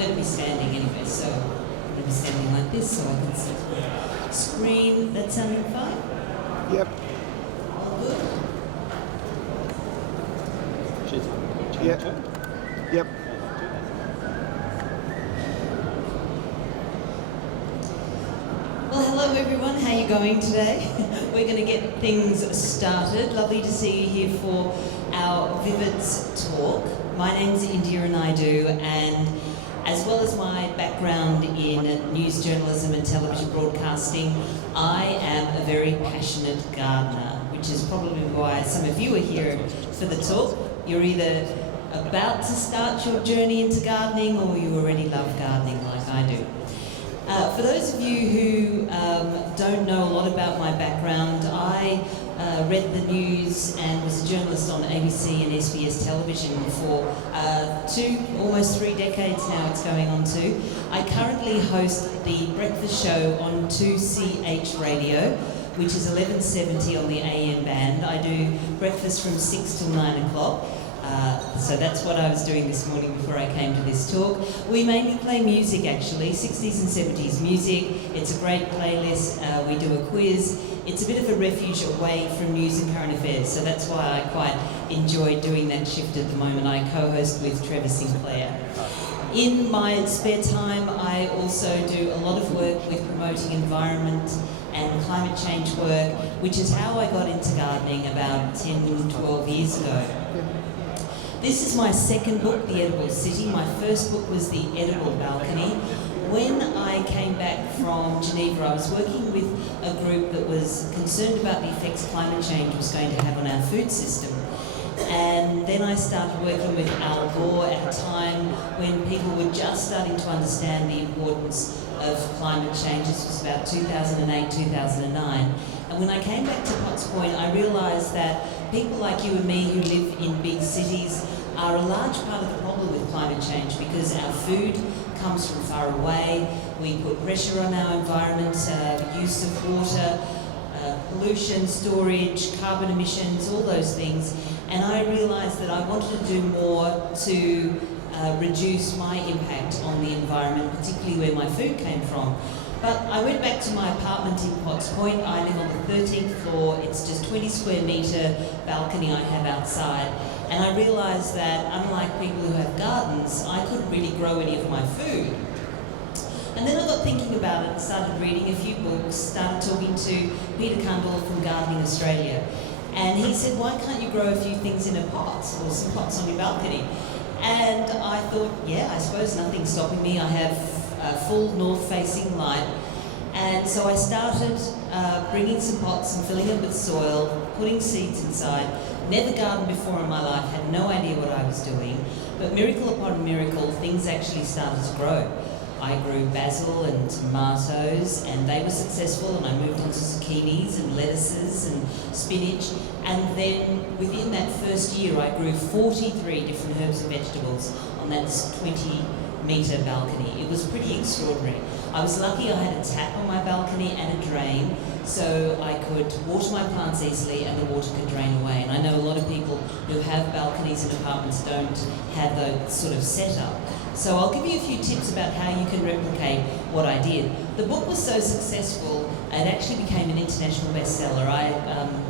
going to be standing anyway, so I'm going to be standing like this so I can see the screen. That sounding fine? Yep. All good? Yep. Well, hello everyone, how are you going today? We're going to get things started. Lovely to see you here for our Vivids talk. My name's Indira Naidoo, and as well as my background in news journalism and television broadcasting, I am a very passionate gardener, which is probably why some of you are here for the talk. You're either about to start your journey into gardening or you already love gardening like I do. For those of you who don't know a lot about my background, I read the news and was a journalist on ABC and SBS television for almost 3 decades now it's going on to. I currently host the breakfast show on 2CH Radio, which is 1170 on the AM band. I do breakfast from 6 till 9 o'clock. So that's what I was doing this morning before I came to this talk. We mainly play music actually, 60s and 70s music. It's a great playlist. We do a quiz. It's a bit of a refuge away from news and current affairs, so that's why I quite enjoy doing that shift at the moment. I co-host with Trevor Sinclair. In my spare time, I also do a lot of work with promoting environment and climate change work, which is how I got into gardening about 10, 12 years ago. This is my second book, The Edible City. My first book was The Edible Balcony. When I came back from Geneva, I was working with a group that was concerned about the effects climate change was going to have on our food system. And then I started working with Al Gore at a time when people were just starting to understand the importance of climate change. This was about 2008, 2009. And when I came back to Potts Point, I realised that people like you and me who live in big cities are a large part of the problem with climate change because our food comes from far away, we put pressure on our environment, use of water, pollution, storage, carbon emissions, all those things. And I realised that I wanted to do more to reduce my impact on the environment, particularly where my food came from. But I went back to my apartment in Potts Point. I live on the 13th floor. It's just 20 square metre balcony I have outside. And I realised that unlike people who have gardens, I couldn't really grow any of my food. And then I got thinking about it, started reading a few books, started talking to Peter Cundall from Gardening Australia. And he said, why can't you grow a few things in a pot or some pots on your balcony? And I thought, yeah, I suppose nothing's stopping me. I have a full north-facing light. And so I started bringing some pots and filling them with soil, putting seeds inside. Never gardened before in my life, had no idea what I was doing. But miracle upon miracle, things actually started to grow. I grew basil and tomatoes, and they were successful, and I moved into zucchinis and lettuces and spinach. And then within that first year, I grew 43 different herbs and vegetables on that 20-metre balcony. It was pretty extraordinary. I was lucky I had a tap on my balcony and a drain, so I could water my plants easily and the water could drain away. And I know a lot of people who have balconies and apartments don't have that sort of setup. So I'll give you a few tips about how you can replicate what I did. The book was so successful, it actually became an international bestseller.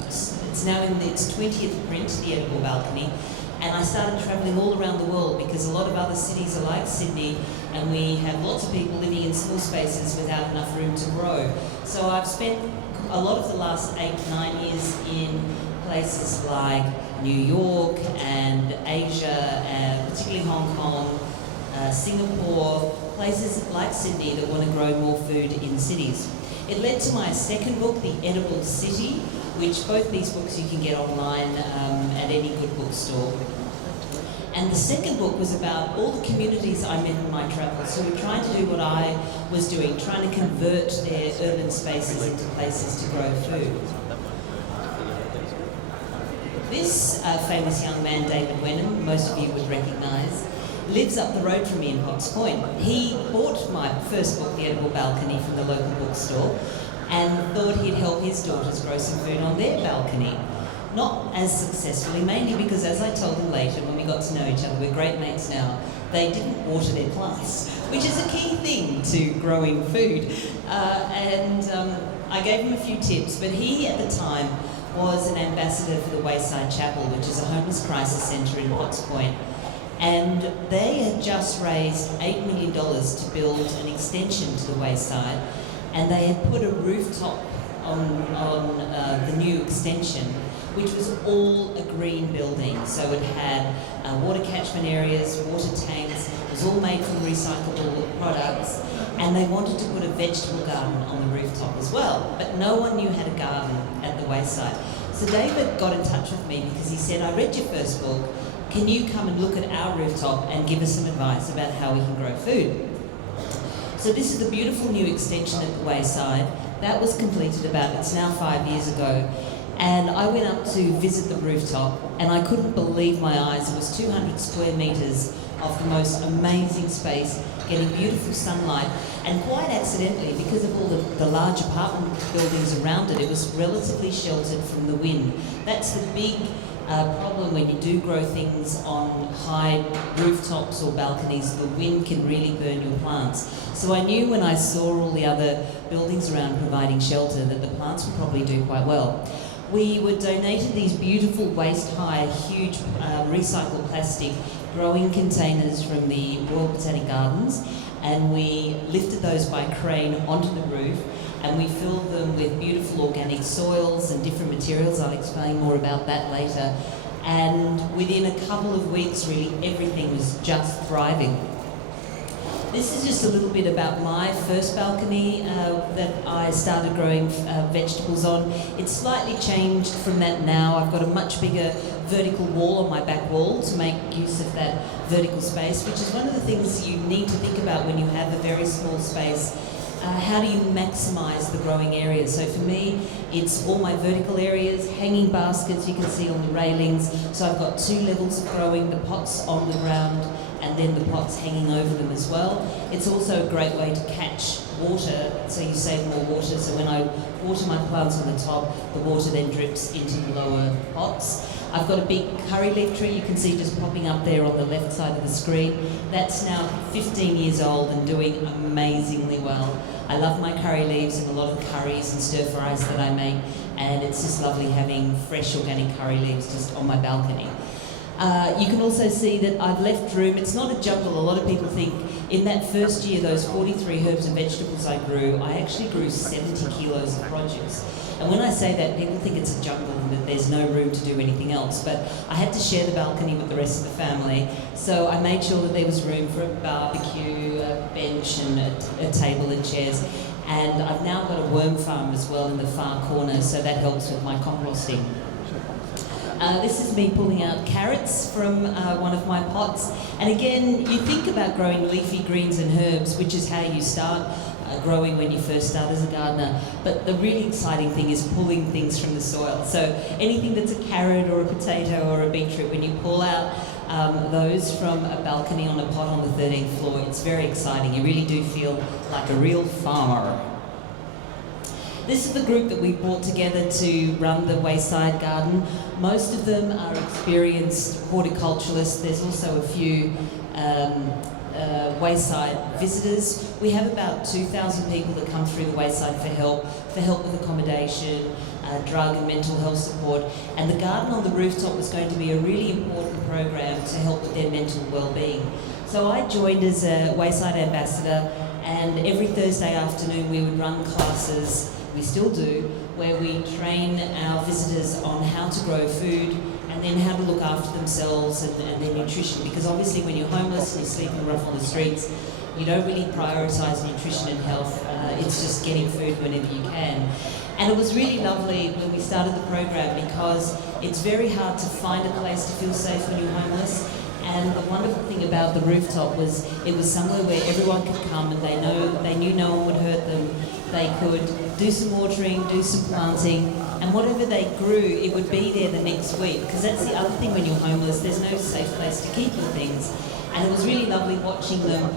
It's now in its 20th print, The Edible Balcony, and I started travelling all around the world because a lot of other cities are like Sydney, and we have lots of people living in small spaces without enough room to grow. So I've spent a lot of the last 8-9 years in places like New York and Asia, particularly Hong Kong, Singapore, places like Sydney that want to grow more food in cities. It led to my second book, The Edible City, which both these books you can get online at any good bookstore. And the second book was about all the communities I met in my travels who were trying to do what I was doing, trying to convert their urban spaces into places to grow food. This famous young man, David Wenham, most of you would recognise, lives up the road from me in Potts Point. He bought my first book, The Edible Balcony, from the local bookstore and thought he'd help his daughters grow some food on their balcony. Not as successfully, mainly because, as I told him later when we got to know each other, we're great mates now, they didn't water their plants, which is a key thing to growing food. I gave him a few tips, but he at the time was an ambassador for the Wayside Chapel, which is a homeless crisis centre in Potts Point. And they had just raised $8 million to build an extension to the Wayside, and they had put a rooftop on the new extension, which was all a green building. So it had water catchment areas, water tanks, it was all made from recyclable products, and they wanted to put a vegetable garden on the rooftop as well, but no one knew how to garden at the Wayside. So David got in touch with me because he said, I read your first book, can you come and look at our rooftop and give us some advice about how we can grow food? So this is the beautiful new extension at the Wayside. That was completed it's now 5 years ago. And I went up to visit the rooftop and I couldn't believe my eyes. It was 200 square metres of the most amazing space, getting beautiful sunlight. And quite accidentally, because of all the large apartment buildings around it, it was relatively sheltered from the wind. That's the big problem when you do grow things on high rooftops or balconies. The wind can really burn your plants. So I knew when I saw all the other buildings around providing shelter that the plants would probably do quite well. We were donated these beautiful waist-high, huge recycled plastic growing containers from the Royal Botanic Gardens, and we lifted those by crane onto the roof, and we filled them with beautiful organic soils and different materials. I'll explain more about that later. And within a couple of weeks, really, everything was just thriving. This is just a little bit about my first balcony that I started growing vegetables on. It's slightly changed from that now. I've got a much bigger vertical wall on my back wall to make use of that vertical space, which is one of the things you need to think about when you have a very small space. How do you maximise the growing area? So for me, it's all my vertical areas, hanging baskets you can see on the railings. So I've got 2 levels of growing, the pots on the ground and then the pots hanging over them as well. It's also a great way to catch water, so you save more water. So when I water my plants on the top, the water then drips into the lower pots. I've got a big curry leaf tree you can see just popping up there on the left side of the screen. That's now 15 years old and doing amazingly well. I love my curry leaves and a lot of the curries and stir fries that I make, and it's just lovely having fresh organic curry leaves just on my balcony. You can also see that I've left room. It's not a jungle. A lot of people think in that first year, those 43 herbs and vegetables I grew, I actually grew 70 kilos of produce. And when I say that, people think it's a jungle and that there's no room to do anything else. But I had to share the balcony with the rest of the family, so I made sure that there was room for a barbecue, a bench and a table and chairs. And I've now got a worm farm as well in the far corner, so that helps with my composting. This is me pulling out carrots from one of my pots. And again, you think about growing leafy greens and herbs, which is how you start growing when you first start as a gardener. But the really exciting thing is pulling things from the soil. So anything that's a carrot or a potato or a beetroot, when you pull out those from a balcony on a pot on the 13th floor, it's very exciting. You really do feel like a real farmer. This is the group that we brought together to run the Wayside Garden. Most of them are experienced horticulturalists. There's also a few Wayside visitors. We have about 2,000 people that come through the Wayside for help with accommodation, drug and mental health support. And the garden on the rooftop was going to be a really important program to help with their mental well-being. So I joined as a Wayside ambassador, and every Thursday afternoon we would run classes, we still do, where we train our visitors on how to grow food and then how to look after themselves and their nutrition. Because obviously when you're homeless and you're sleeping rough on the streets, you don't really prioritise nutrition and health. It's just getting food whenever you can. And it was really lovely when we started the program, because it's very hard to find a place to feel safe when you're homeless. And the wonderful thing about the rooftop was it was somewhere where everyone could come and they knew no one would hurt them. They could do some watering, do some planting, and whatever they grew, it would be there the next week. Because that's the other thing when you're homeless, there's no safe place to keep your things. And it was really lovely watching them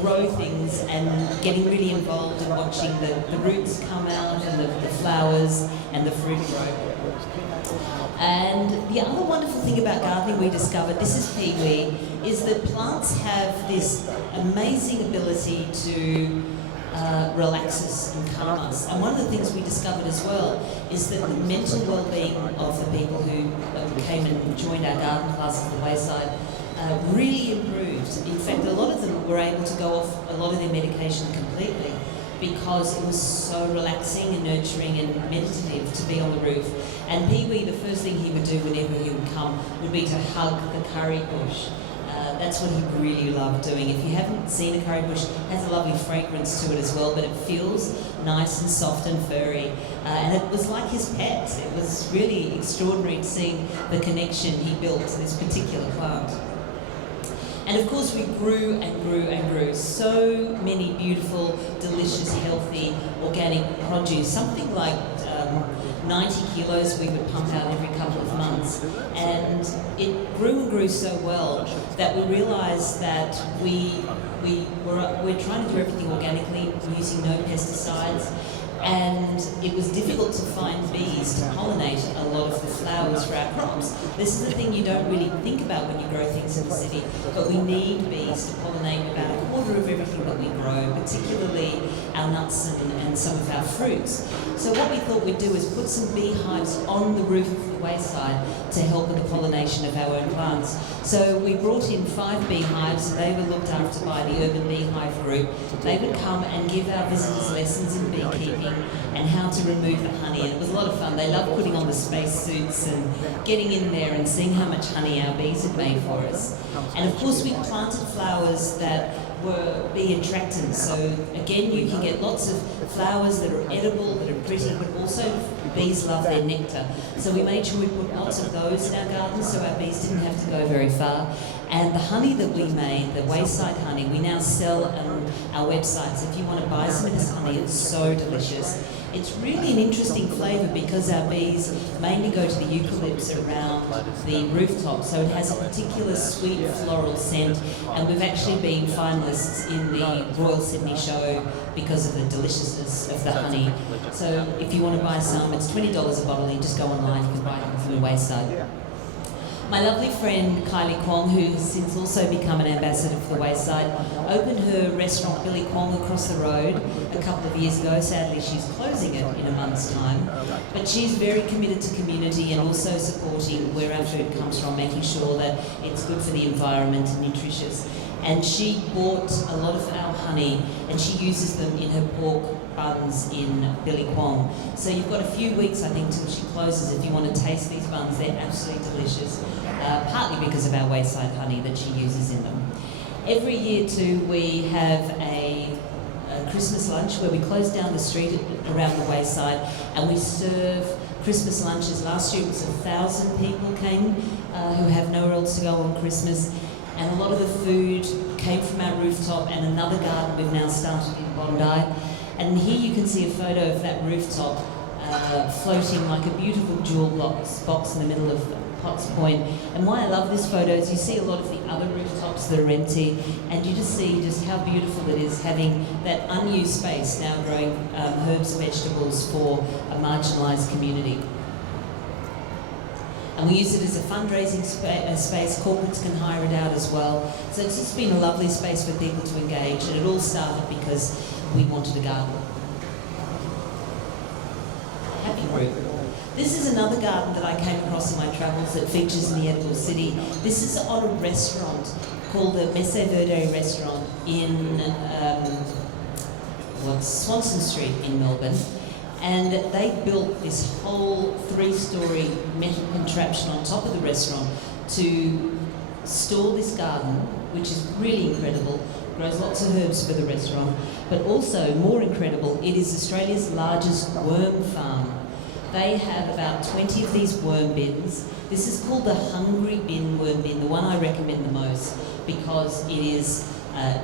grow things and getting really involved in watching the roots come out and the flowers and the fruit grow. And the other wonderful thing about gardening we discovered, this is peewee, is that plants have this amazing ability to relax us and calm us. And one of the things we discovered as well is that the mental well-being of the people who came and joined our garden class at the Wayside really improved. In fact, a lot of them were able to go off a lot of their medication completely because it was so relaxing and nurturing and meditative to be on the roof. And peewee, the first thing he would do whenever he would come would be to hug the curry bush. That's what he really loved doing. If you haven't seen a curry bush, it has a lovely fragrance to it as well, but it feels nice and soft and furry. And it was like his pet. It was really extraordinary to see the connection he built to this particular plant. And of course we grew and grew and grew. So many beautiful, delicious, healthy, organic produce. Something like 90 kilos we would pump out every couple of months. And it grew and grew so well that we realised that we're trying to do everything organically, using no pesticides. And it was difficult to find bees to pollinate a lot of the flowers for our crops. This is the thing you don't really think about when you grow things in the city, but we need bees to pollinate about a quarter of everything that we grow, particularly our nuts and some of our fruits. So what we thought we'd do is put some beehives on the roof of the Wayside to help with the pollination of our own plants. So we brought in 5 beehives, and they were looked after by the Urban Beehive Group. They would come and give our visitors lessons in beekeeping and how to remove the honey. And it was a lot of fun. They loved putting on the space suits and getting in there and seeing how much honey our bees had made for us. And of course we planted flowers that were bee attractants. So again, you can get lots of flowers that are edible, that are pretty, but also bees love their nectar. So we made sure we put lots of those in our gardens so our bees didn't have to go very far. And the honey that we made, the Wayside honey, we now sell on our website. So if you want to buy some of this honey, it's so delicious. It's really an interesting flavour because our bees mainly go to the eucalypts around the rooftop, so it has a particular sweet floral scent, and we've actually been finalists in the Royal Sydney Show because of the deliciousness of the honey. So if you want to buy some, it's $20 a bottle. You just go online, you can buy them from the Wayside. My lovely friend Kylie Kwong, who has since also become an ambassador for the Wayside, opened her restaurant Billy Kwong across the road a couple of years ago. Sadly, she's closing it in a month's time. But she's very committed to community and also supporting where our food comes from, making sure that it's good for the environment and nutritious. And she bought a lot of our honey and she uses them in her pork buns in Billy Kwong. So you've got a few weeks, I think, till she closes if you want to taste these buns. They're absolutely delicious, partly because of our Wayside honey that she uses in them. Every year too, we have a Christmas lunch where we close down the street around the Wayside and we serve Christmas lunches. Last year it was 1,000 people came who have nowhere else to go on Christmas. And a lot of the food came from our rooftop and another garden we've now started in Bondi. And here you can see a photo of that rooftop floating like a beautiful jewel box in the middle of Potts Point. And why I love this photo is you see a lot of the other rooftops that are empty, and you just see just how beautiful it is having that unused space now growing herbs and vegetables for a marginalised community. And we use it as a fundraising space. Corporates can hire it out as well. So it's just been a lovely space for people to engage, and it all started because we wanted a garden. Happy Group. This is another garden that I came across in my travels that features in the Edible City. This is on a restaurant called the Messe Verde restaurant in Swanston Street in Melbourne. And they built this whole 3-storey metal contraption on top of the restaurant to store this garden, which is really incredible. Grows lots of herbs for the restaurant, but also more incredible, it is Australia's largest worm farm. They have about 20 of these worm bins. This is called the Hungry Bin worm bin, the one I recommend the most because it is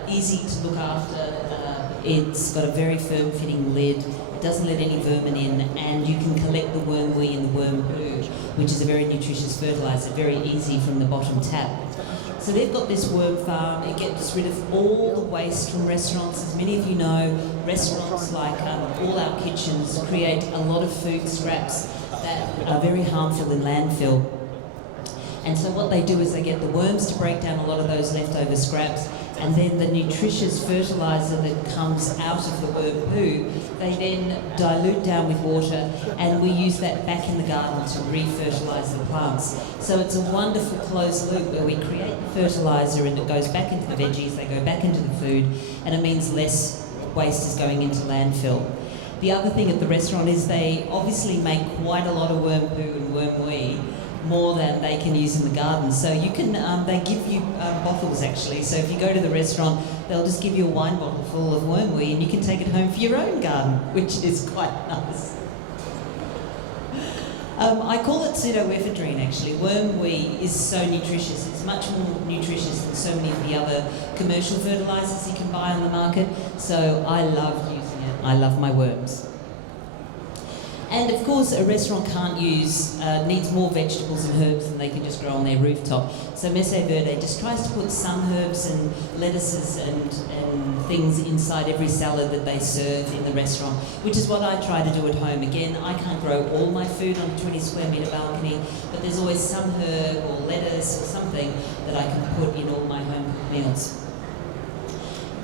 easy to look after. It's got a very firm fitting lid. It doesn't let any vermin in, and you can collect the worm wee and the worm poo, which is a very nutritious fertiliser, very easy from the bottom tap. So they've got this worm farm. It gets rid of all the waste from restaurants. As many of you know, restaurants like All Our Kitchens create a lot of food scraps that are very harmful in landfill. And so what they do is they get the worms to break down a lot of those leftover scraps, and then the nutritious fertiliser that comes out of the worm poo, they then dilute down with water, and we use that back in the garden to re-fertilise the plants. So it's a wonderful closed loop where we create the fertiliser and it goes back into the veggies, they go back into the food, and it means less waste is going into landfill. The other thing at the restaurant is they obviously make quite a lot of worm poo and worm wee, more than they can use in the garden. So you can, they give you bottles actually. So if you go to the restaurant, they'll just give you a wine bottle full of wormweed and you can take it home for your own garden, which is quite nice. I call it pseudoephedrine actually. Wormweed is so nutritious. It's much more nutritious than so many of the other commercial fertilisers you can buy on the market. So I love using it. I love my worms. And of course, a restaurant needs more vegetables and herbs than they can just grow on their rooftop. So Mese Verde just tries to put some herbs and lettuces and things inside every salad that they serve in the restaurant, which is what I try to do at home. Again, I can't grow all my food on a 20 square metre balcony, but there's always some herb or lettuce or something that I can put in all my home meals.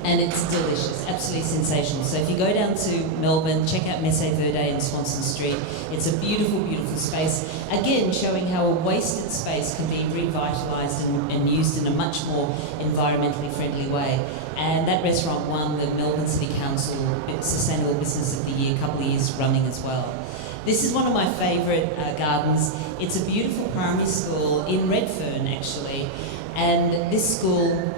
And it's delicious, absolutely sensational. So if you go down to Melbourne, check out Mese Verde in Swanston Street. It's a beautiful, beautiful space. Again, showing how a wasted space can be revitalised and used in a much more environmentally friendly way. And that restaurant won the Melbourne City Council Sustainable Business of the Year a couple of years running as well. This is one of my favourite gardens. It's a beautiful primary school in Redfern, actually. And this school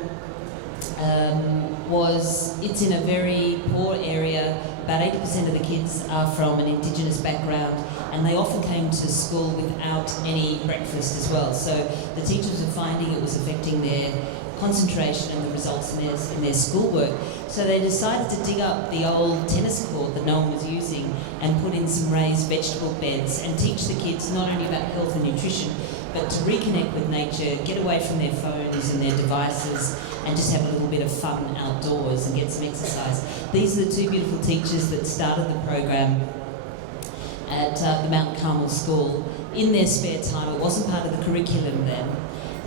it's in a very poor area. About 80% of the kids are from an Indigenous background, and they often came to school without any breakfast as well. So the teachers were finding it was affecting their concentration and the results in their schoolwork. So they decided to dig up the old tennis court that no one was using and put in some raised vegetable beds and teach the kids not only about health and nutrition, but to reconnect with nature, get away from their phones and their devices, and just have a little bit of fun outdoors and get some exercise. These are the two beautiful teachers that started the program at the Mount Carmel School in their spare time. It wasn't part of the curriculum then.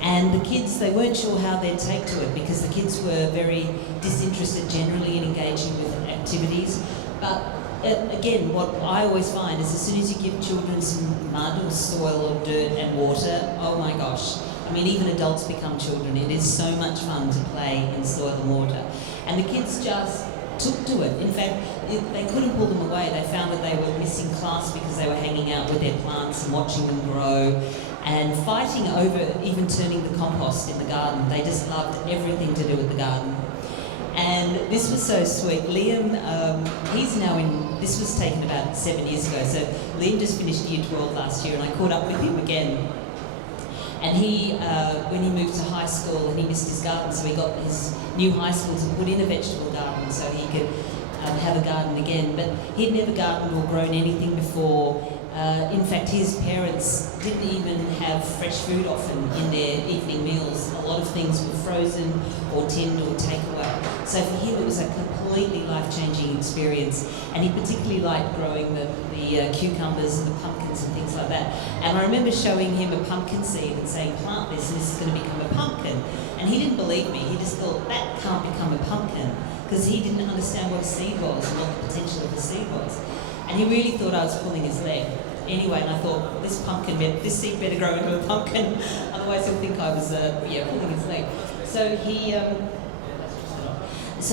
And the kids, they weren't sure how they'd take to it because the kids were very disinterested generally in engaging with activities. But again, what I always find is as soon as you give children some mud or soil or dirt and water, oh my gosh, I mean, even adults become children. It is so much fun to play in soil and water. And the kids just took to it. In fact, they couldn't pull them away. They found that they were missing class because they were hanging out with their plants and watching them grow and fighting over even turning the compost in the garden. They just loved everything to do with the garden. And this was so sweet. Liam, he's now this was taken about 7 years ago. So Liam just finished year 12 last year and I caught up with him again. And he, when he moved to high school, and he missed his garden, so he got his new high school to put in a vegetable garden so he could have a garden again. But he'd never gardened or grown anything before. In fact, his parents didn't even have fresh food often in their evening meals. A lot of things were frozen or tinned or takeaway. So for him, it was a completely life-changing experience. And he particularly liked growing the cucumbers and the pumpkins and things like that. And I remember showing him a pumpkin seed and saying, plant this and this is going to become a pumpkin. And he didn't believe me. He just thought, that can't become a pumpkin, because he didn't understand what a seed was and what the potential of a seed was. And he really thought I was pulling his leg. Anyway, and I thought, this seed better grow into a pumpkin, otherwise he'll think I was pulling his leg. So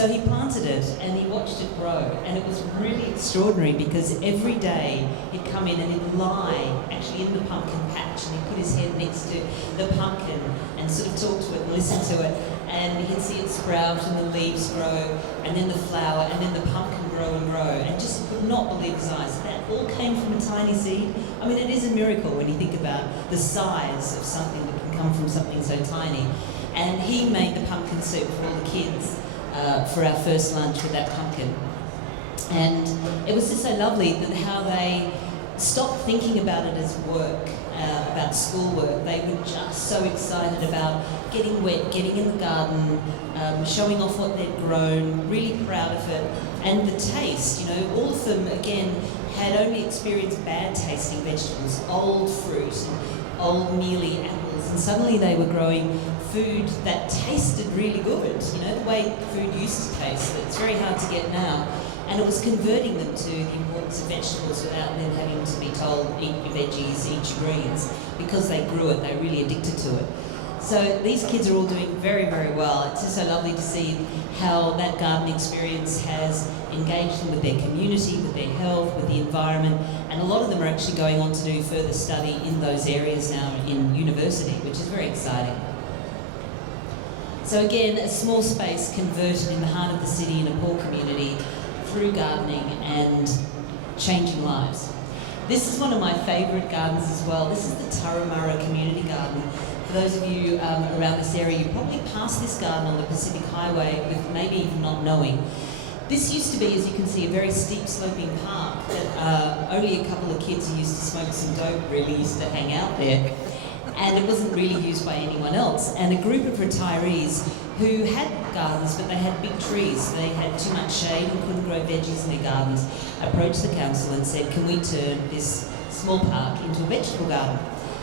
he planted it and he watched it grow, and it was really extraordinary because every day he'd come in and he'd lie actually in the pumpkin patch and he'd put his head next to the pumpkin and sort of talk to it and listen to it, and he'd see it sprout and the leaves grow and then the flower and then the pumpkin grow and grow, and just could not believe his eyes. That all came from a tiny seed. I mean, it is a miracle when you think about the size of something that can come from something so tiny. And he made the pumpkin soup for all the kids for our first lunch with that pumpkin. And it was just so lovely that how they stopped thinking about it as work, about schoolwork. They were just so excited about getting wet, getting in the garden, showing off what they'd grown, really proud of it. And the taste, all of them, again, had only experienced bad tasting vegetables, old fruit, and old mealy apples, and suddenly they were growing food that tasted really good, the way food used to taste. It's very hard to get now. And it was converting them to the importance of vegetables without them having to be told, eat your veggies, eat your greens, because they grew it, they were really addicted to it. So these kids are all doing very, very well. It's just so lovely to see how that garden experience has engaged them with their community, with their health, with the environment, and a lot of them are actually going on to do further study in those areas now in university, which is very exciting. So again, a small space converted in the heart of the city in a poor community through gardening and changing lives. This is one of my favourite gardens as well. This is the Turramurra Community Garden. For those of you around this area, you probably passed this garden on the Pacific Highway with maybe even not knowing. This used to be, as you can see, a very steep sloping park that only a couple of kids who used to smoke some dope really used to hang out there. And it wasn't really used by anyone else. And a group of retirees who had gardens, but they had big trees. They had too much shade and couldn't grow veggies in their gardens, approached the council and said, can we turn this small park into a vegetable garden?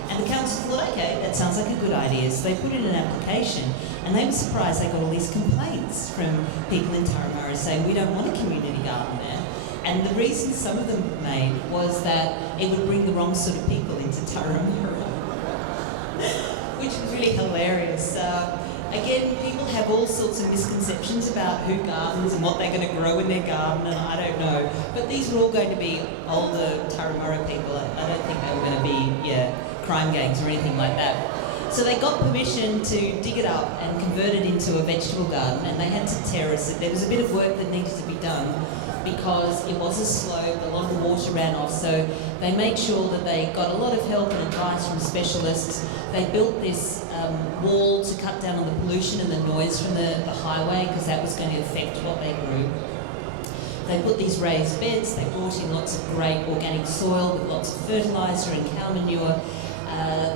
And the council thought, okay, that sounds like a good idea. So they put in an application, and they were surprised they got all these complaints from people in Turramurra saying, we don't want a community garden there. And the reason some of them made was that it would bring the wrong sort of people into Turramurra, which was really hilarious. Again, people have all sorts of misconceptions about who gardens and what they're going to grow in their garden, and I don't know. But these were all going to be older Turramurra people. I don't think they were going to be, crime gangs or anything like that. So they got permission to dig it up and convert it into a vegetable garden, and they had to terrace it. There was a bit of work that needed to be done because it was a slope, a lot of the water ran off, so they made sure that they got a lot of help and advice from specialists. They built this wall to cut down on the pollution and the noise from the highway, because that was going to affect what they grew. They put these raised beds, they brought in lots of great organic soil with lots of fertiliser and cow manure.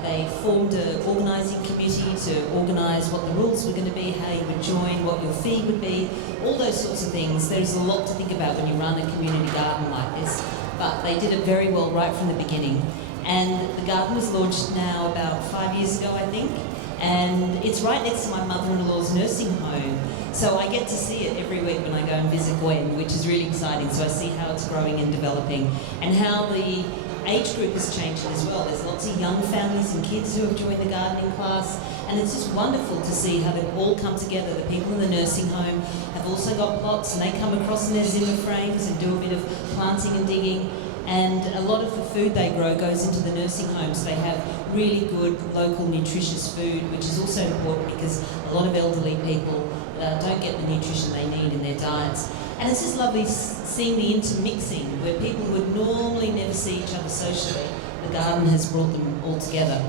They formed an organising committee to organise what the rules were going to be, how you would join, what your fee would be, all those sorts of things. There's a lot to think about when you run a community garden like this, but they did it very well right from the beginning. And the garden was launched now about 5 years ago, I think, and it's right next to my mother-in-law's nursing home. So I get to see it every week when I go and visit Gwen, which is really exciting. So I see how it's growing and developing, and how the age group is changing as well. There's lots of young families and kids who have joined the gardening class, and it's just wonderful to see how they've all come together. The people in the nursing home have also got plots, and they come across in their Zimmer frames and do a bit of planting and digging. And a lot of the food they grow goes into the nursing homes. They have really good, local, nutritious food, which is also important because a lot of elderly people don't get the nutrition they need in their diets. And it's just lovely seeing the intermixing, where people who would normally never see each other socially, the garden has brought them all together.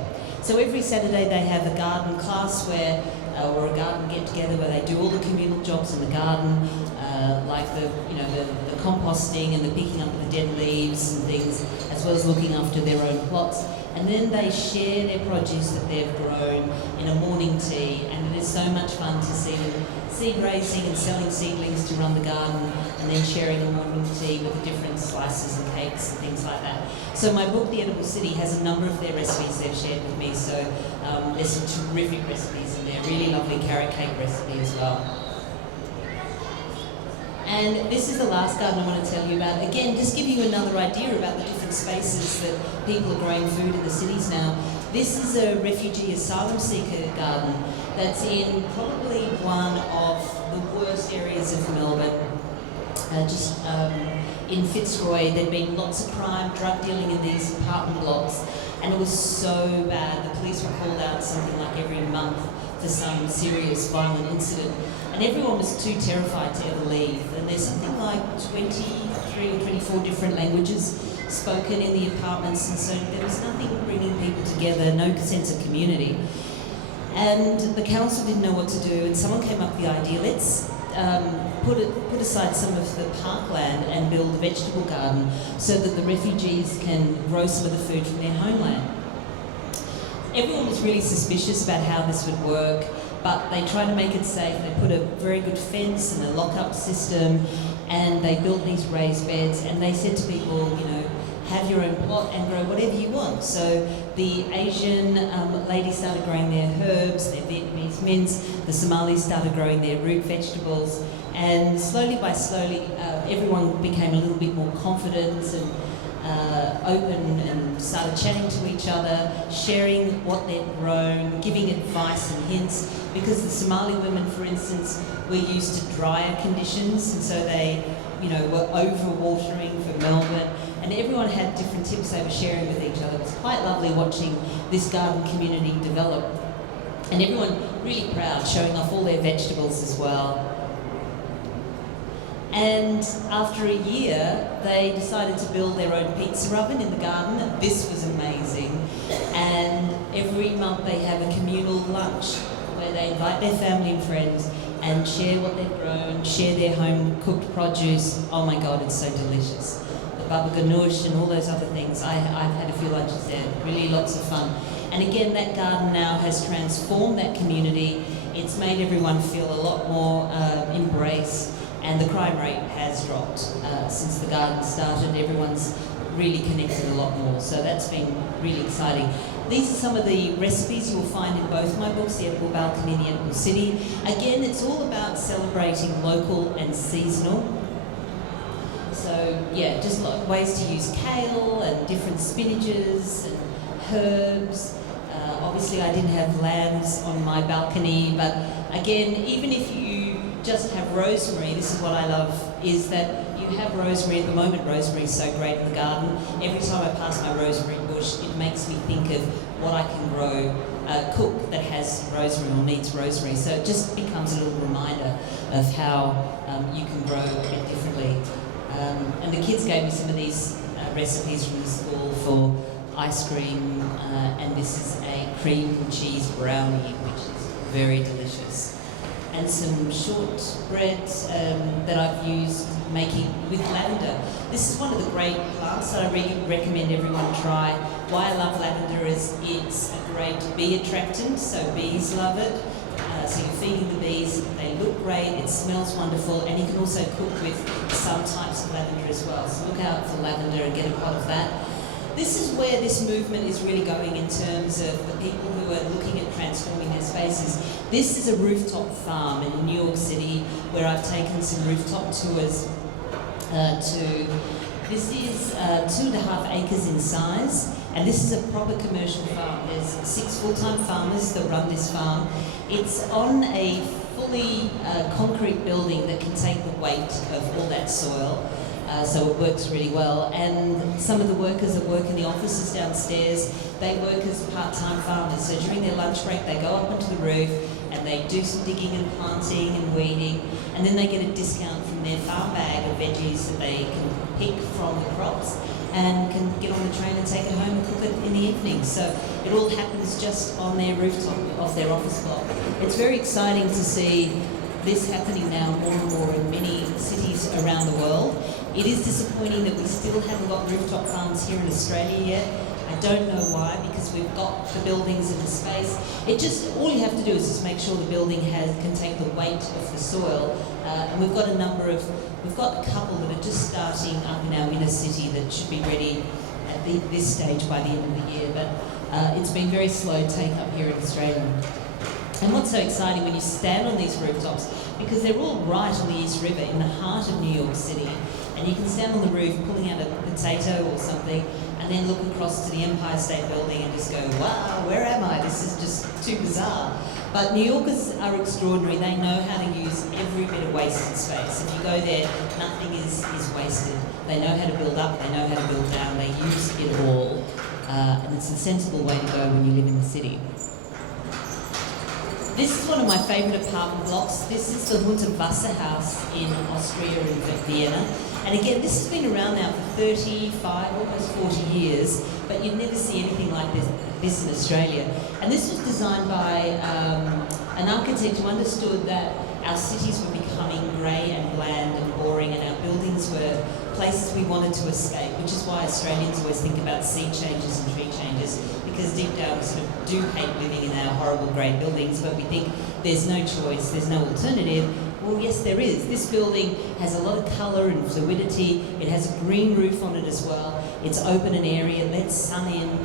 So every Saturday they have a garden class or a garden get-together where they do all the communal jobs in the garden, like the composting and the picking up of the dead leaves and things, as well as looking after their own plots. And then they share their produce that they've grown in a morning tea, and it is so much fun to see them seed raising and selling seedlings to run the garden, and then sharing a morning tea with the different slices and cakes and things like that. So my book, The Edible City, has a number of their recipes they've shared with me, so there's some terrific recipes in there, really lovely carrot cake recipe as well. And this is the last garden I want to tell you about. Again, just give you another idea about the different spaces that people are growing food in the cities now. This is a refugee asylum seeker garden that's in probably one of the worst areas of Melbourne. In Fitzroy, there'd been lots of crime, drug dealing in these apartment blocks, and it was so bad. The police were called out something like every month for some serious violent incident, and everyone was too terrified to ever leave. And there's something like 23 or 24 different languages spoken in the apartments, and so there was nothing bringing people together, no sense of community. And the council didn't know what to do, and someone came up with the idea, let's put aside some of the parkland and build a vegetable garden so that the refugees can grow some of the food from their homeland. Everyone was really suspicious about how this would work, but they tried to make it safe. They put a very good fence and a lock-up system, and they built these raised beds, and they said to people, you know, have your own plot and grow whatever you want. So the Asian ladies started growing their herbs, their Vietnamese mints, the Somalis started growing their root vegetables, and slowly by slowly everyone became a little bit more confident and open and started chatting to each other, sharing what they'd grown, giving advice and hints, because the Somali women, for instance, were used to drier conditions, and so they, you know, were overwatering for Melbourne, and everyone had different tips they were sharing with each other. It was quite lovely watching this garden community develop, and everyone really proud, showing off all their vegetables as well. And after a year, they decided to build their own pizza oven in the garden. This was amazing. And every month they have a communal lunch where they invite their family and friends and share what they've grown, share their home-cooked produce. Oh my God, it's so delicious. The baba ganoush and all those other things. I've had a few lunches there, really lots of fun. And again, that garden now has transformed that community. It's made everyone feel a lot more embraced. And the crime rate has dropped since the garden started. Everyone's really connected a lot more, so that's been really exciting. These are some of the recipes you'll find in both my books, The Edible Balcony and The Edible City. Again, it's all about celebrating local and seasonal. So yeah, just ways to use kale and different spinaches and herbs. Obviously I didn't have lambs on my balcony, but again, even if you just have rosemary, this is what I love, is that you have rosemary. At the moment, rosemary is so great in the garden. Every time I pass my rosemary bush, it makes me think of what I can grow, cook that has rosemary or needs rosemary. So it just becomes a little reminder of how you can grow a bit differently. And the kids gave me some of these recipes from the school for ice cream, and this is a cream and cheese brownie, which is very delicious. And some shortbread that I've used making with lavender. This is one of the great plants that I really recommend everyone try. Why I love lavender is it's a great bee attractant, so bees love it. So you're feeding the bees, they look great, it smells wonderful, and you can also cook with some types of lavender as well. So look out for lavender and get a pot of that. This is where this movement is really going in terms of the people who are looking at transforming their spaces. This is a rooftop farm in New York City where I've taken some rooftop tours this is 2.5 acres in size, and this is a proper commercial farm. There's 6 full-time farmers that run this farm. It's on a fully concrete building that can take the weight of all that soil. So it works really well, and some of the workers that work in the offices downstairs, they work as part-time farmers. So during their lunch break, they go up onto the roof and they do some digging and planting and weeding, and then they get a discount from their farm bag of veggies that they can pick from the crops and can get on the train and take it home and cook it in the evening. So it all happens just on their rooftop of their office block. It's very exciting to see this happening now more and more in many cities around the world. It is disappointing that we still haven't got rooftop farms here in Australia yet. I don't know why, because we've got the buildings and the space. All you have to do is just make sure the building can take the weight of the soil. And we've got a couple that are just starting up in our inner city that should be ready at this stage by the end of the year. But it's been very slow take up here in Australia. And what's so exciting when you stand on these rooftops, because they're all right on the East River in the heart of New York City, and you can stand on the roof pulling out a potato or something and then look across to the Empire State Building and just go, wow, where am I? This is just too bizarre. But New Yorkers are extraordinary. They know how to use every bit of wasted space. If you go there, nothing is wasted. They know how to build up, they know how to build down, they use it all. And it's a sensible way to go when you live in the city. This is one of my favourite apartment blocks. This is the Hunterwasser house in Austria, in Vienna. And again, this has been around now for 35, almost 40 years, but you'd never see anything like this in Australia. And this was designed by an architect who understood that our cities were becoming grey and bland and boring, and our buildings were places place we wanted to escape, which is why Australians always think about sea changes and tree changes, because deep down we sort of do hate living in our horrible grey buildings, but we think there's no choice, there's no alternative. Well, yes, there is. This building has a lot of colour and fluidity. It has a green roof on it as well. It's open and airy. It lets sun in.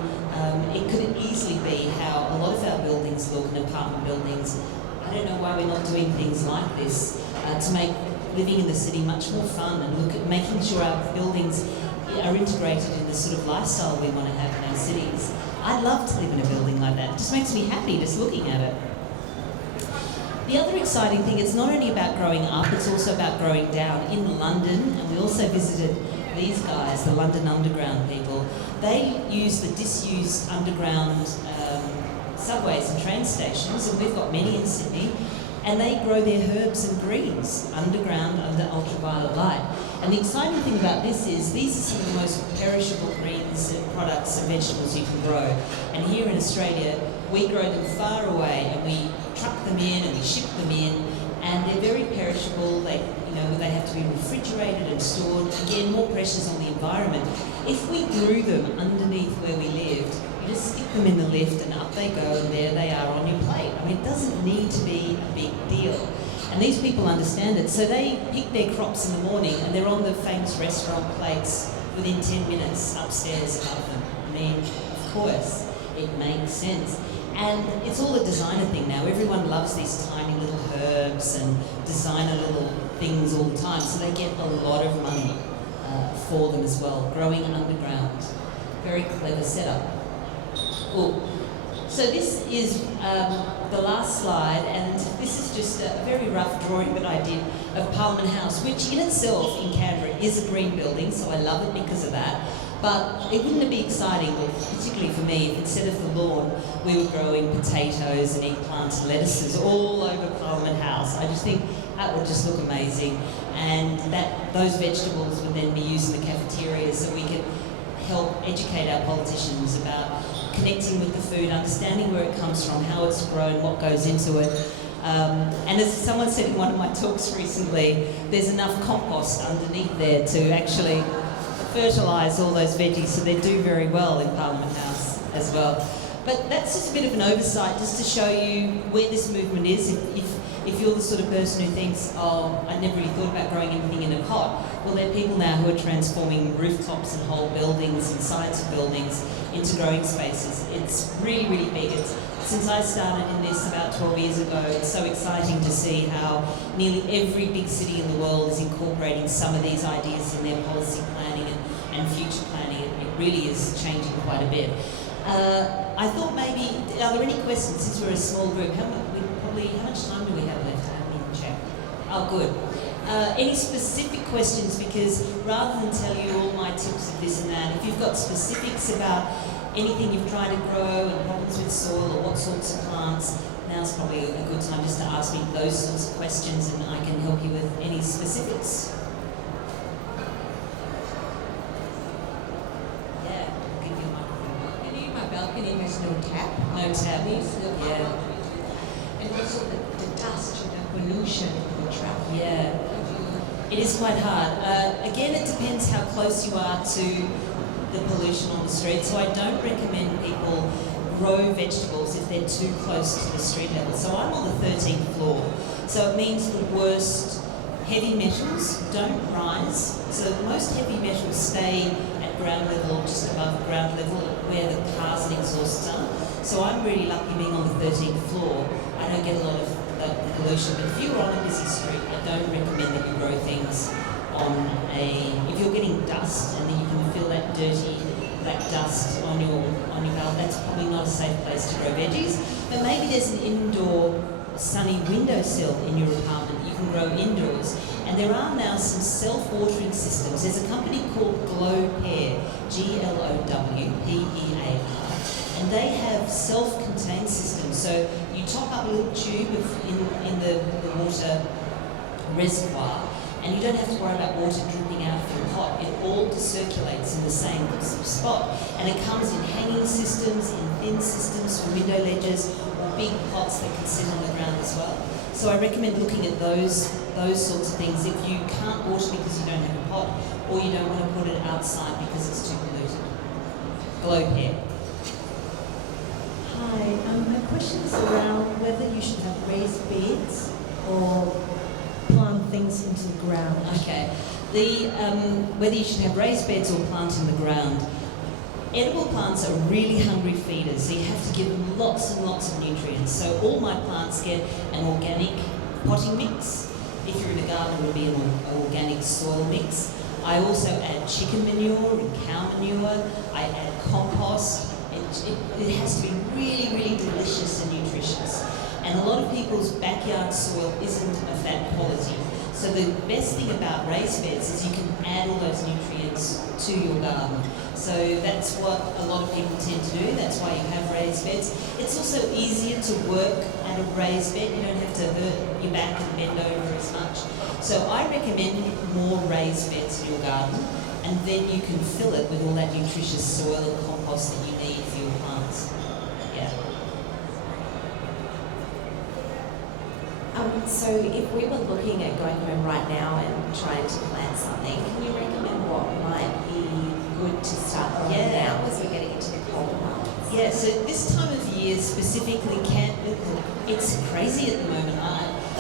It could easily be how a lot of our buildings look, and apartment buildings. I don't know why we're not doing things like this to make living in the city much more fun, and look at making sure our buildings are integrated in the sort of lifestyle we want to have in our cities. I'd love to live in a building like that. It just makes me happy just looking at it. The other exciting thing, it's not only about growing up, it's also about growing down. In London, and we also visited these guys, the London Underground people, they use the disused underground subways and train stations, and we've got many in Sydney, and they grow their herbs and greens underground under ultraviolet light. And the exciting thing about this is these are some of the most perishable greens and products and vegetables you can grow. And here in Australia, we grow them far away, and we truck them in and we ship them in, and they're very perishable. They have to be refrigerated and stored. Again, more pressures on the environment. If we grew them underneath where we lived, you just stick them in the lift and up they go, and there they are on your plate. I mean, it doesn't need to be a big deal. And these people understand it. So they pick their crops in the morning, and they're on the famous restaurant plates within 10 minutes upstairs above them. I mean, of course, it makes sense. And it's all a designer thing now. Everyone loves these tiny little herbs and designer little things all the time. So they get a lot of money for them as well, growing underground. Very clever setup. Cool. So this is the last slide, and this is just a very rough drawing that I did of Parliament House, which in itself in Canberra is a green building, so I love it because of that. But it wouldn't it be exciting, particularly for me, if instead of the lawn, we were growing potatoes and eggplants and lettuces all over Parliament House. I just think that would just look amazing. And that those vegetables would then be used in the cafeteria, so we could help educate our politicians about connecting with the food, understanding where it comes from, how it's grown, what goes into it. And as someone said in one of my talks recently, there's enough compost underneath there to actually fertilise all those veggies, so they do very well in Parliament House as well. But that's just a bit of an oversight, just to show you where this movement is. If you're the sort of person who thinks, oh, I never really thought about growing anything in a pot, well, there are people now who are transforming rooftops and whole buildings and sides of buildings into growing spaces. It's really, really big. Since I started in this about 12 years ago, it's so exciting to see how nearly every big city in the world is incorporating some of these ideas in their policy planning and future planning. It really is changing quite a bit. I thought maybe, are there any questions, since we're a small group? How much time do we have left? I haven't even checked. Oh, good. Any specific questions? Because rather than tell you all my tips of this and that, if you've got specifics about anything you've tried to grow and problems with soil or what sorts of plants, now's probably a good time just to ask me those sorts of questions, and I can help you with any specifics. Yeah, I'll give you a microphone. My balcony has no tap. No tap. Yeah. And also the dust, the pollution, the traffic. Yeah. It is quite hard. Again, it depends how close you are to the pollution on the street. So I don't recommend people grow vegetables if they're too close to the street level. So I'm on the 13th floor. So it means the worst heavy metals don't rise. So most heavy metals stay at ground level, just above ground level, where the cars and exhausts are. So I'm really lucky being on the 13th floor. I don't get a lot of pollution. But if you're on a busy street, I don't recommend that you grow things if you're getting dust and then you can feel that dirty black dust on your valve, that's probably not a safe place to grow veggies. But maybe there's an indoor sunny windowsill in your apartment you can grow indoors. And there are now some self-watering systems. There's a company called Glowpear, Glowpear, and they have self-contained systems. So you top up a little tube in the water reservoir, and you don't have to worry about water dripping out of your pot. It all circulates in the same spot. And it comes in hanging systems, in thin systems for window ledges, or big pots that can sit on the ground as well. So I recommend looking at those sorts of things. If you can't water because you don't have a pot, or you don't want to put it outside because it's too polluted. Globe hair. Hi, my question is around whether you should have raised beds or plant things into the ground. Okay. Whether you should have raised beds or plant in the ground. Edible plants are really hungry feeders, so you have to give them lots and lots of nutrients. So all my plants get an organic potting mix. If you're in a garden, it would be an organic soil mix. I also add chicken manure and cow manure. I add compost. It has to be really, really delicious and nutritious. And a lot of people's backyard soil isn't of that quality. So the best thing about raised beds is you can add all those nutrients to your garden. So that's what a lot of people tend to do. That's why you have raised beds. It's also easier to work at a raised bed. You don't have to hurt your back and bend over as much. So I recommend more raised beds in your garden, and then you can fill it with all that nutritious soil and compost that you need for your plants. Yeah. So if we were looking at going home right now and trying to plant something, can you recommend what might be good to start growing now as we're getting into the colder months? Yeah, so this time of year specifically, it's crazy at the moment.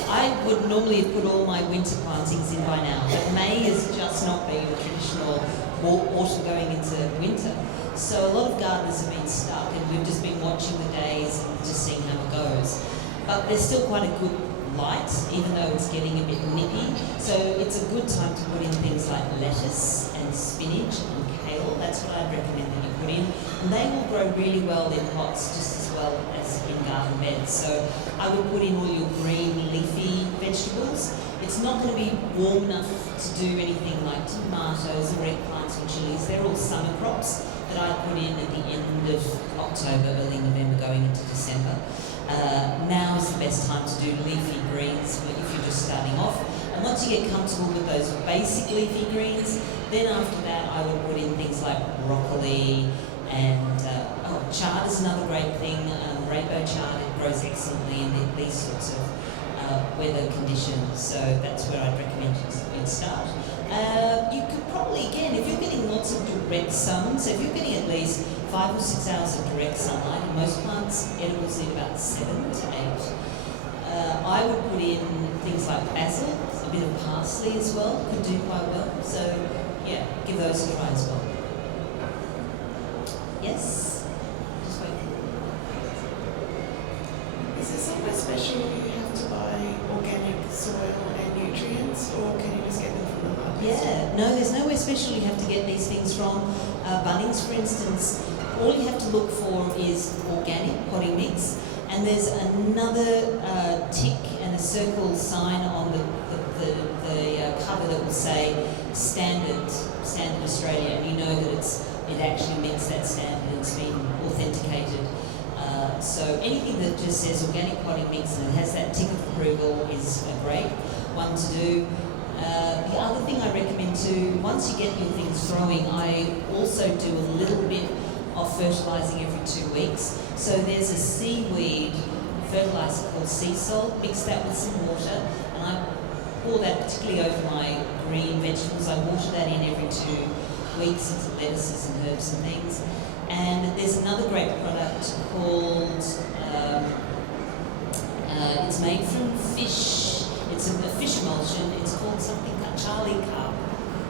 I would normally have put all my winter plantings in by now, but May has just not been a traditional autumn going into winter. So a lot of gardeners have been stuck, and we've just been watching the days and just seeing how it goes. But there's still quite a good light, even though it's getting a bit nippy. So it's a good time to put in things like lettuce and spinach and kale. That's what I'd recommend that you put in. And they will grow really well in pots just as well as in garden beds. So I would put in all your green leafy vegetables. It's not going to be warm enough to do anything like tomatoes or eggplants or chilies. They're all summer crops that I put in at the end of October, early November, going into December. Now is the best time to do leafy greens if you're just starting off. And once you get comfortable with those basic leafy greens, then after that I would put in things like broccoli and chard is another great thing. Rainbow chard, it grows excellently in these sorts of weather conditions. So that's where I'd recommend you start. You could probably, again, if you're getting lots of direct sun, so if you're getting at least 5 or 6 hours of direct sunlight, and most plants, edibles need about 7 to 8. I would put in things like basil, a bit of parsley as well, could do quite well. So yeah, give those a try as well. Yes? Just wait. Is there somewhere special you have to buy organic soil and nutrients, or can you just get them from the market? Yeah, no, there's nowhere special you have to get these things from. Bunnings, for instance, all you have to look for is organic potting mix, and there's another tick and a circle sign on the cover that will say Standard Australia, and you know that it actually meets that standard. It's been authenticated. So anything that just says organic potting mix and it has that tick of approval is a great one to do. The other thing I recommend too, once you get your things growing, I also do a little bit of fertilising every 2 weeks. So there's a seaweed fertiliser called sea salt, mix that with some water, and I pour that particularly over my green vegetables. I water that in every 2 weeks into lettuces and herbs and things. And there's another great product called, it's made from fish. It's a fish emulsion. It's called something Kylie Kwong.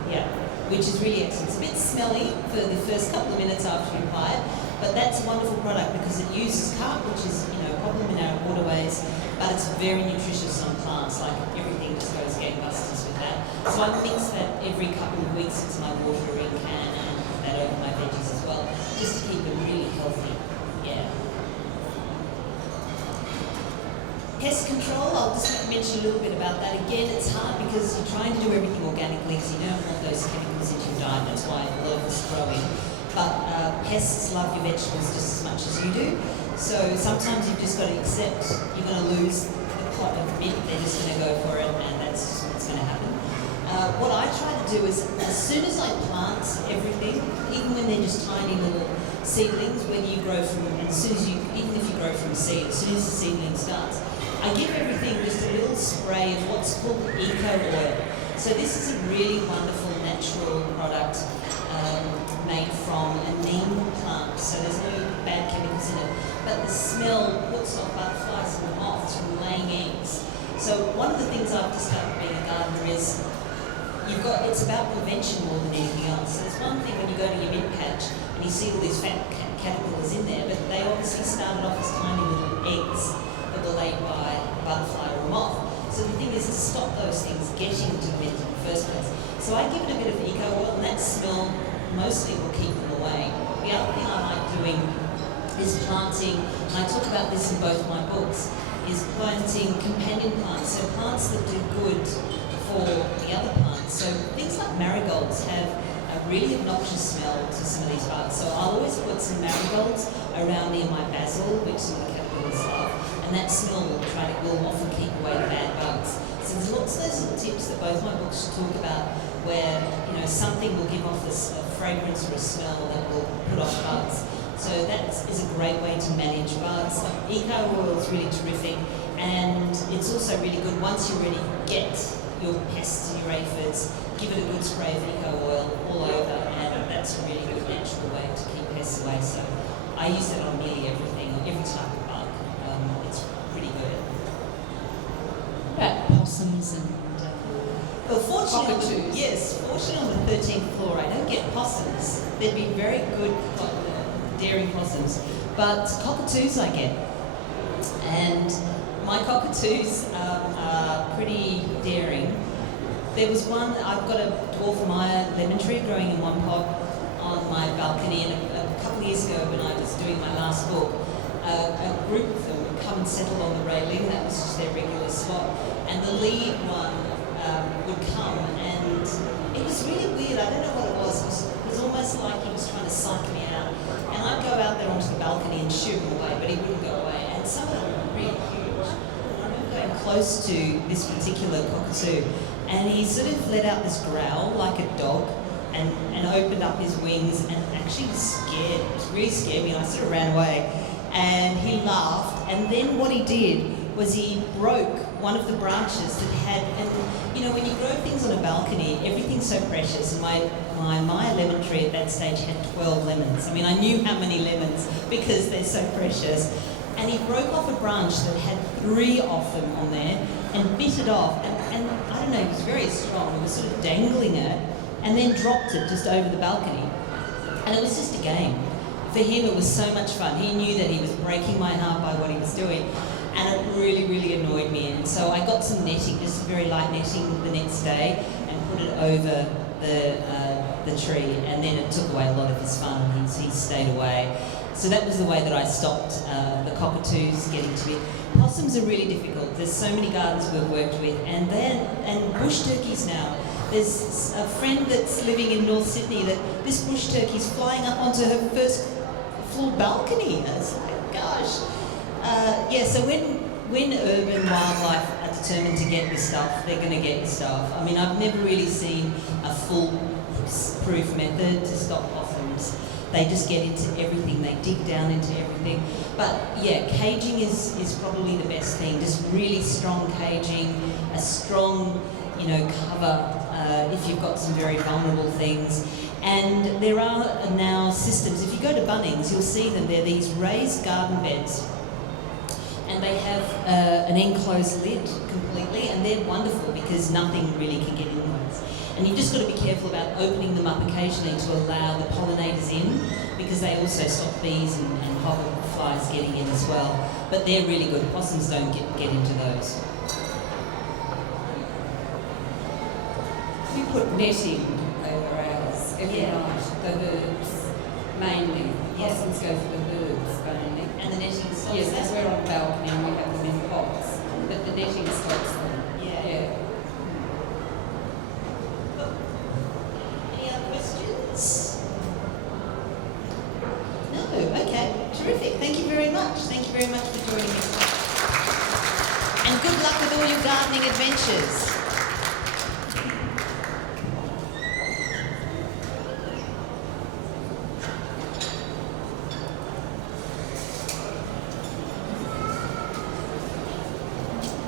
Yeah, which is really excellent. It's a bit smelly for the first couple of minutes after you apply it, but that's a wonderful product because it uses carp, which is a problem in our waterways, but it's very nutritious on plants. Like everything just goes gangbusters with that. So I mix that every couple of weeks into my watering can and put that over my veggies as well, just to keep them really healthy. Yeah. Pest control, I'll just mention a little bit about that. Again, it's hard because you're trying to do everything organically, so you don't want those chemicals into your diet. That's why a lot of us grow in. But pests love your vegetables just as much as you do. So sometimes you've just got to accept you're going to lose the pot of mint. They're just going to go for it, and that's just what's going to happen. What I try to do is, as soon as I plant everything, even when they're just tiny little seedlings, whether you grow from, even if you grow from seed, as soon as the seedling starts, I give everything just a little spray of what's called eco oil. So this is a really wonderful natural product made from a neem plant. So there's no bad chemicals in it. But the smell puts off butterflies and moths from laying eggs. So one of the things I've discovered being a gardener is it's about prevention more than anything else. So there's one thing when you go to your mint patch and you see all these fat caterpillars in there, but they obviously started off as tiny little eggs that were laid by a butterfly or a moth. So the thing is to stop those things getting to the mint in the first place. So I give it a bit of eco oil, and that smell mostly will keep them away. The other thing I like doing is planting, and I talk about this in both my books, is planting companion plants, so plants that do good for the other plants. So things like marigolds have a really obnoxious smell to some of these bugs. So I'll always put some marigolds around near my basil, which some of the caterpillars love, and that smell will often keep away the bad bugs. So there's lots of those little tips that both my books talk about where, something will give off a fragrance or a smell that will put off bugs. So that is a great way to manage bugs. Eco oil is really terrific, and it's also really good once you already get your pests and your aphids, give it a good spray of eco oil all over, and that's a really good natural way to keep pests away. So I use that on nearly everything, every type of bug. It's pretty good. What about possums and Well, fortunately, cockatoos? yes, fortunately on the 13th floor, I don't get possums. There'd be very good dairy possums, but cockatoos I get. And my cockatoos are pretty daring. There was one, I've got a dwarf Maya lemon tree growing in one pot on my balcony, and a couple of years ago when I was doing my last book, a group of them would come and settle on the railing. That was just their regular spot. And the lead one would come, and it was really weird. I don't know what it was. It was almost like he was trying to psych me out. And I'd go out there onto the balcony and shoo him away, but he wouldn't go away. And some of them were really huge. I remember going close to this particular cockatoo, and he sort of let out this growl like a dog, and opened up his wings and actually was scared. It really scared me, and I sort of ran away. And he laughed, and then what he did was he broke one of the branches that had, and when you grow things on a balcony, everything's so precious. And my Maya lemon tree at that stage had 12 lemons. I mean, I knew how many lemons because they're so precious. And he broke off a branch that had 3 of them on there and bit it off. And I don't know, he was very strong. He was sort of dangling it and then dropped it just over the balcony. And it was just a game. For him, it was so much fun. He knew that he was breaking my heart by what he was doing. And it really, really annoyed me. And so I got some netting, just very light netting the next day, and put it over the tree. And then it took away a lot of his fun. He stayed away. So that was the way that I stopped the cockatoos getting to it. Possums are really difficult. There's so many gardens we've worked with, and bush turkeys now. There's a friend that's living in North Sydney that this bush turkey's flying up onto her first floor balcony. And it's like, gosh. So when urban wildlife are determined to get your stuff, they're going to get your stuff. I mean, I've never really seen a foolproof method to stop possums. They just get into everything. They dig down into everything. But yeah, caging is probably the best thing. Just really strong caging, a strong, cover if you've got some very vulnerable things. And there are now systems. If you go to Bunnings, you'll see them. They're these raised garden beds. And they have an enclosed lid completely, and they're wonderful because nothing really can get in those. And you've just got to be careful about opening them up occasionally to allow the pollinators in, because they also stop bees and hoverflies getting in as well. But they're really good. Possums don't get into those. We put netting over ours every night, the herbs mainly. Possums go for the herbs mainly. And the netting stops Yes, that? because we're on a balcony and we have them in pots, but the netting stops them. Yeah. Any other questions? No? Okay. Terrific. Thank you very much. Thank you very much for joining us. And good luck with all your gardening adventures.